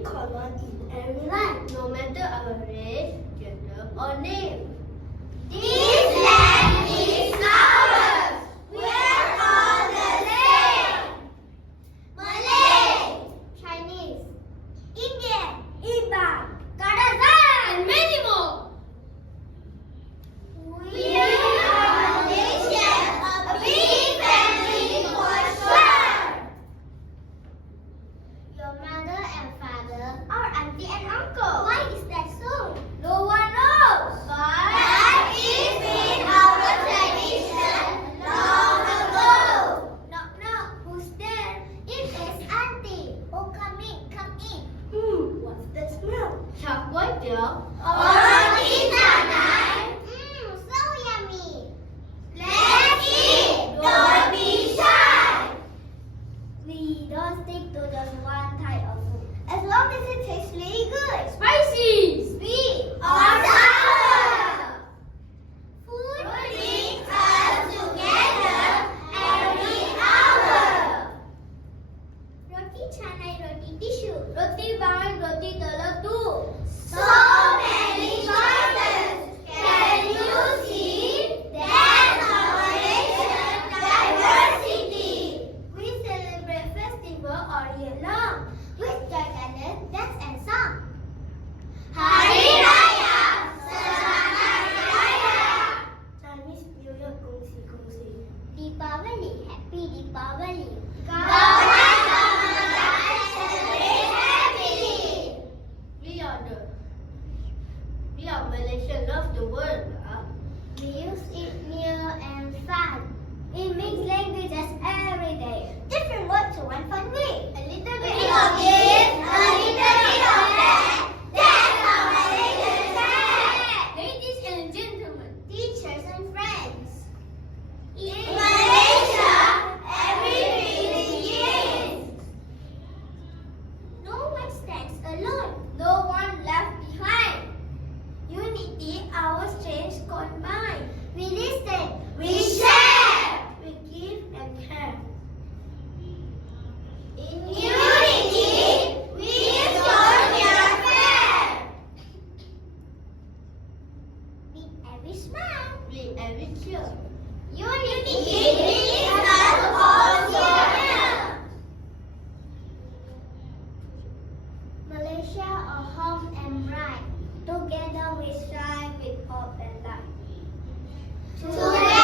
every color in every land, no matter our race, gender, or name. This land is ours. We're all the same. Malay, Chinese, Indian, Iban, Kazakh, And many more. we are Malaysian, a big family for sure. your mother and father, our auntie and uncle. Why is that so? No one knows. That is been our tradition long ago. Knock knock, who's there? It is auntie. Oh, come in, come in. What's that smell? Char kway teow. Roti canai. So yummy. Let's eat. Don't be shy. We don't stick to just one type of food. As long as it tastes really good. Spicy. Sweet Or sour. food. Brings us together every hour. Roti canai, roti tissue, roti bawang, roti telur too. So many choices. Can you see? That's our Malaysian diversity. We celebrate festival all year long with joy gathers, dance and song. Hari Raya, Selamat Hari Raya. Chinese New Year, kongsi kongsi. Deepavali, happy Deepavali. Kawan-kawan, celebrate happily. We are Malaysian, love the world. We use it new and fun. It makes languages every day. Different words to one fun way. A little bit We of this, a little bit of that. That's our Malaysian flag. Ladies and gentlemen, teachers and friends. In Malaysia, everything begins. No one stands alone. No one left behind. Unity, our strengths combined. We listen. We share. We give and care. In unity, we show your fair. With every smile. we every cheer. Unity Is us all here. Malaysia, a home and bright. Together we shine with hope and light. Together